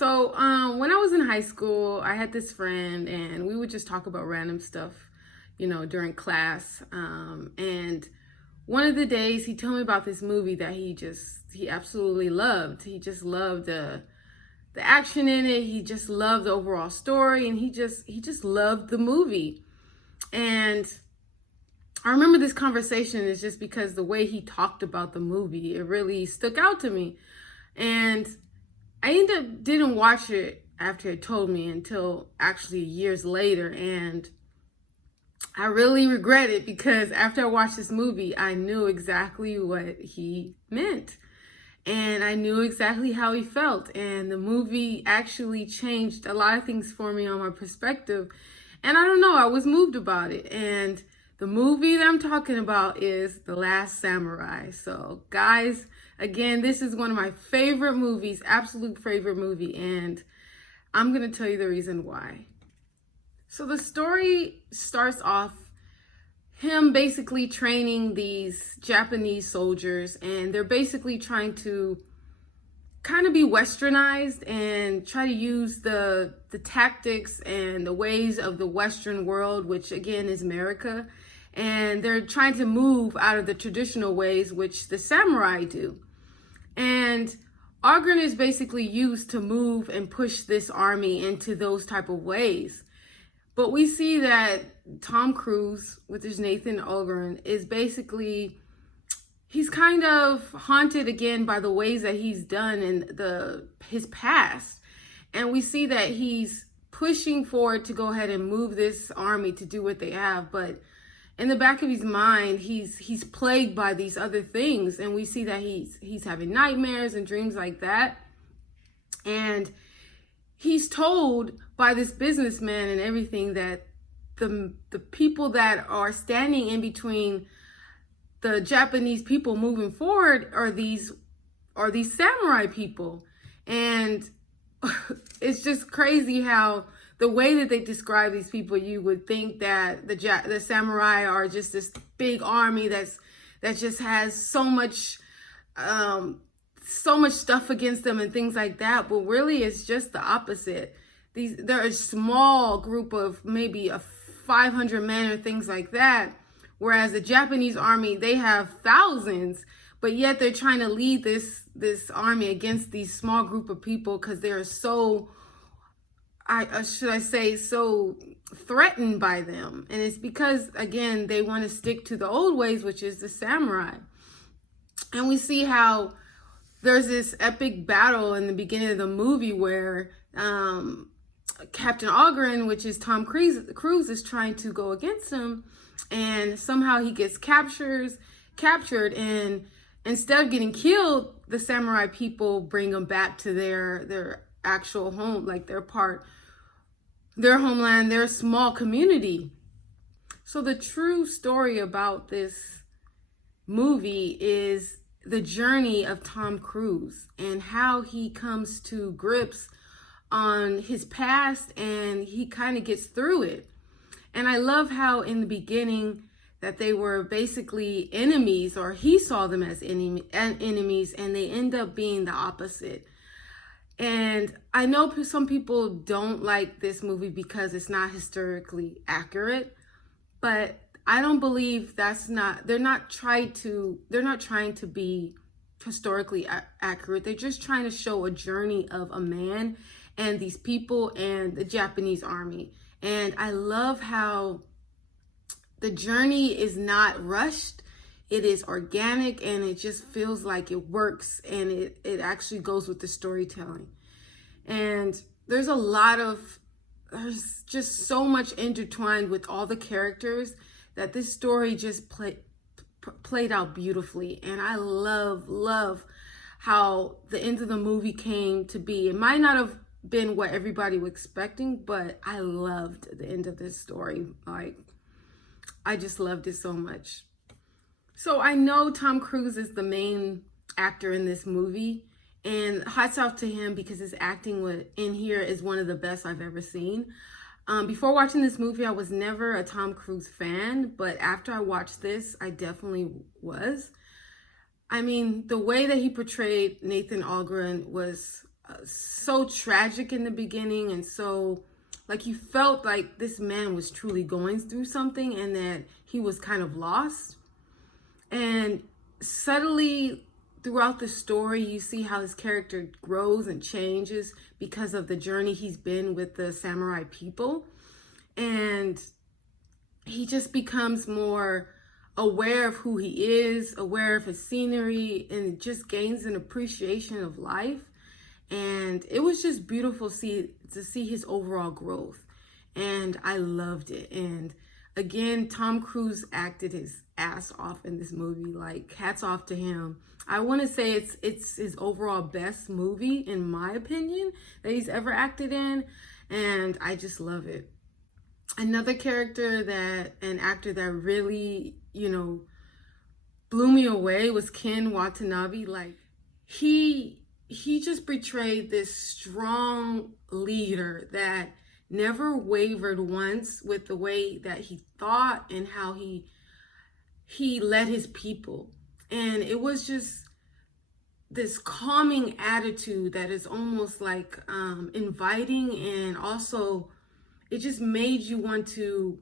When I was in high school, I had this friend and we would just talk about random stuff, during class. And one of the days he told me about this movie that he absolutely loved. He just loved the action in it. He just loved the overall story, and he just loved the movie. And I remember this conversation is just because the way he talked about the movie, it really stuck out to me. And I ended up didn't watch it after it told me until actually years later. And I really regret it because after I watched this movie, I knew exactly what he meant. And I knew exactly how he felt. And the movie actually changed a lot of things for me on my perspective. And I don't know, I was moved about it. And the movie that I'm talking about is The Last Samurai. So, guys, again, this is one of my favorite movies, absolute favorite movie. And I'm going to tell you the reason why. So the story starts off him basically training these Japanese soldiers, and they're basically trying to kind of be westernized and try to use the tactics and the ways of the Western world, which again is America. And they're trying to move out of the traditional ways, which the samurai do. And Ogren is basically used to move and push this army into those type of ways. But we see that Tom Cruise, with his Nathan Ogren, is basically, he's kind of haunted again by the ways that he's done in his past. And we see that he's pushing forward to go ahead and move this army to do what they have. But in the back of his mind, he's plagued by these other things. And we see that he's having nightmares and dreams like that. And he's told by this businessman and everything that the people that are standing in between the Japanese people moving forward are these samurai people. And it's just crazy how the way that they describe these people, you would think that the samurai are just this big army that just has so much stuff against them and things like that. But really, it's just the opposite. They're a small group of maybe 500 men or things like that. Whereas the Japanese army, they have thousands, but yet they're trying to lead this army against these small group of people because they're so, so threatened by them. And it's because, again, they want to stick to the old ways, which is the samurai. And we see how there's this epic battle in the beginning of the movie where Captain Ogren, which is Tom Cruise, is trying to go against him, and somehow he gets captured, and instead of getting killed, the samurai people bring him back to their actual home, like their homeland, their small community. So the true story about this movie is the journey of Tom Cruise and how he comes to grips on his past, and he kind of gets through it. And I love how in the beginning that they were basically enemies, or he saw them as enemies, and they end up being the opposite. And I know some people don't like this movie because it's not historically accurate, but I don't believe they're not trying to be historically accurate. They're just trying to show a journey of a man and these people and the Japanese army. And I love how the journey is not rushed. It is organic, and it just feels like it works, and it actually goes with the storytelling. And there's just so much intertwined with all the characters that this story just played out beautifully. And I love how the end of the movie came to be. It might not have been what everybody was expecting, but I loved the end of this story. Like, I just loved it so much. So I know Tom Cruise is the main actor in this movie, and hats off to him because his acting in here is one of the best I've ever seen. Before watching this movie, I was never a Tom Cruise fan, but after I watched this, I definitely was. I mean, the way that he portrayed Nathan Ogren was so tragic in the beginning, and so like you felt like this man was truly going through something and that he was kind of lost. And subtly throughout the story, you see how his character grows and changes because of the journey he's been with the samurai people. And he just becomes more aware of who he is, aware of his scenery, and just gains an appreciation of life. And it was just beautiful to see his overall growth. And I loved it. And again, Tom Cruise acted his ass off in this movie. Like, hats off to him. I want to say it's his overall best movie, in my opinion, that he's ever acted in. And I just love it. Another an actor that really, blew me away was Ken Watanabe. Like, he just portrayed this strong leader that never wavered once with the way that he thought and how he led his people. And it was just this calming attitude that is almost like inviting, and also it just made you want to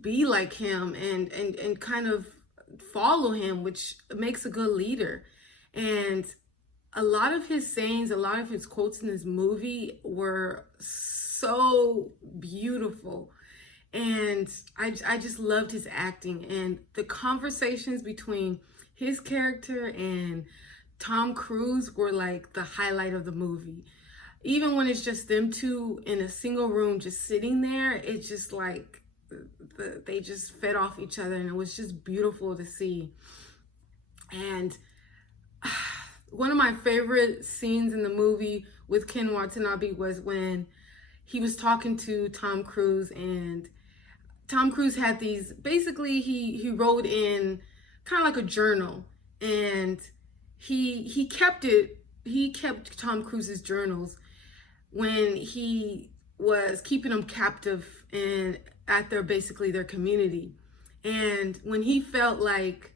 be like him and kind of follow him, which makes a good leader. And a lot of his sayings, a lot of his quotes in this movie were so beautiful. And I just loved his acting, and the conversations between his character and Tom Cruise were like the highlight of the movie. Even when it's just them two in a single room just sitting there, it's just like they just fed off each other, and it was just beautiful to see. And one of my favorite scenes in the movie with Ken Watanabe was when he was talking to Tom Cruise, and Tom Cruise had these, basically he wrote in kind of like a journal, and he kept Tom Cruise's journals when he was keeping them captive and at their community. And when he felt like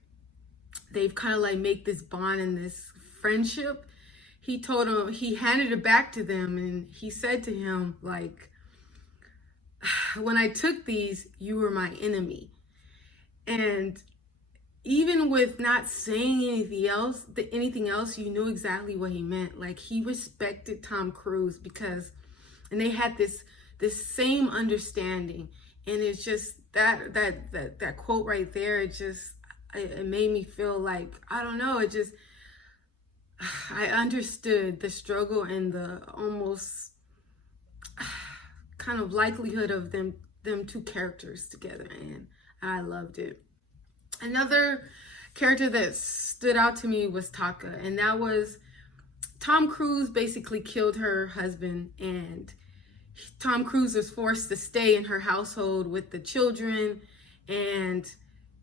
they've kind of like make this bond and this friendship, he handed it back to them, and he said to him, like, when I took these, you were my enemy. And even with not saying anything else, you knew exactly what he meant. Like, he respected Tom Cruise and they had this same understanding. And it's just that quote right there, it made me feel like, I don't know, I understood the struggle and the almost kind of likelihood of them two characters together, and I loved it. Another character that stood out to me was Taka, and that was Tom Cruise basically killed her husband, and Tom Cruise was forced to stay in her household with the children. And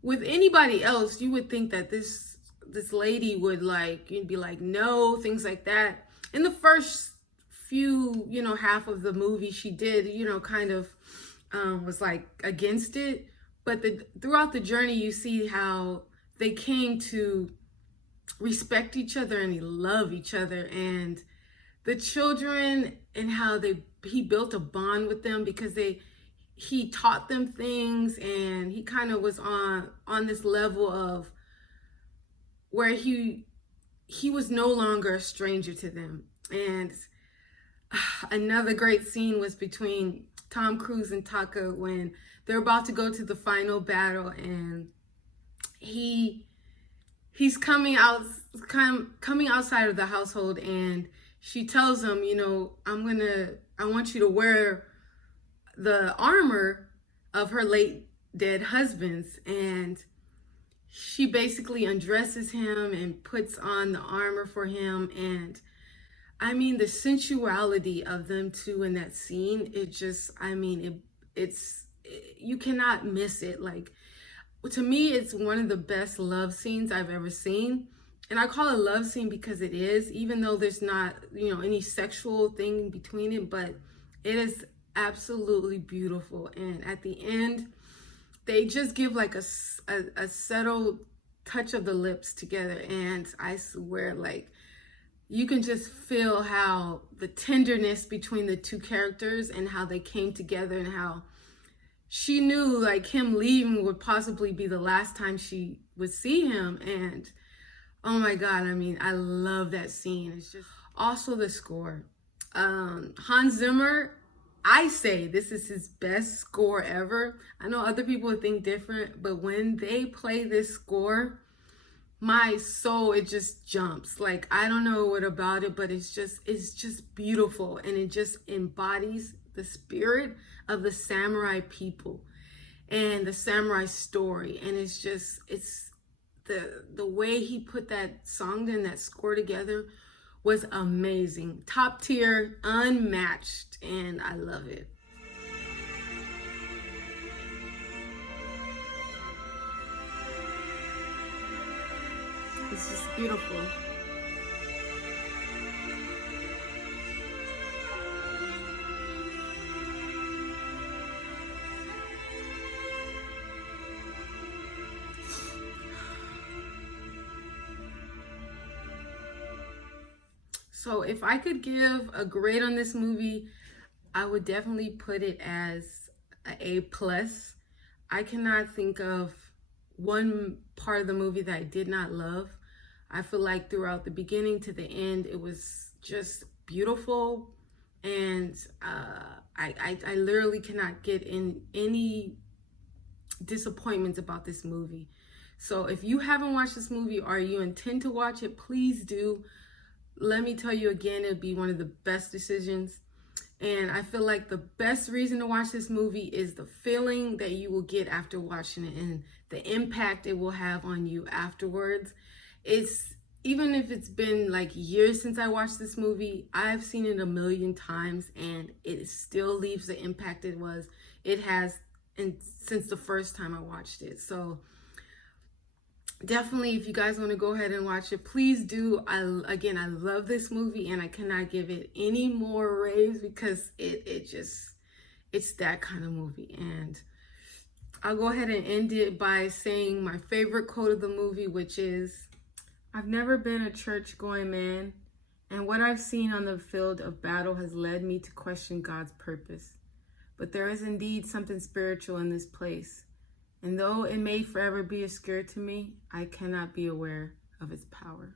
with anybody else, you would think that this lady would you'd be like, no, things like that. In the first few, half of the movie, she did, kind of was like against it. But throughout the journey, you see how they came to respect each other and they love each other. And the children, and how he built a bond with them because he taught them things, and he kind of was on this level of where he was no longer a stranger to them. And another great scene was between Tom Cruise and Taka when they're about to go to the final battle, and he's coming outside of the household, and she tells him, I want you to wear the armor of her late dead husband's. And she basically undresses him and puts on the armor for him. And I mean, the sensuality of them two in that scene, you cannot miss it. Like, to me, it's one of the best love scenes I've ever seen. And I call it love scene because it is, even though there's not, any sexual thing between it, but it is absolutely beautiful. And at the end, they just give like a subtle touch of the lips together. And I swear, like, you can just feel how the tenderness between the two characters and how they came together, and how she knew like him leaving would possibly be the last time she would see him. And oh my God, I mean, I love that scene. It's just also the score. Hans Zimmer, I say this is his best score ever. I know other people think different, but when they play this score, my soul, it just jumps. Like, I don't know what about it, but it's just beautiful, and it just embodies the spirit of the samurai people and the samurai story. And it's the way he put that song and that score together was amazing. Top tier, unmatched, and I love it. It's just beautiful. So if I could give a grade on this movie, I would definitely put it as an A plus. I cannot think of one part of the movie that I did not love. I feel like throughout the beginning to the end, it was just beautiful, and I literally cannot get in any disappointments about this movie. So if you haven't watched this movie or you intend to watch it, please do. Let me tell you again, it'd be one of the best decisions. And I feel like the best reason to watch this movie is the feeling that you will get after watching it and the impact it will have on you afterwards. It's, even if it's been like years since I watched this movie, I've seen it a million times and it still leaves the impact it has since the first time I watched it. So definitely, if you guys want to go ahead and watch it, please do. I love this movie, and I cannot give it any more raves because it's that kind of movie. And I'll go ahead and end it by saying my favorite quote of the movie, which is, "I've never been a church-going man, and what I've seen on the field of battle has led me to question God's purpose. But there is indeed something spiritual in this place. And though it may forever be a scare to me, I cannot be aware of its power."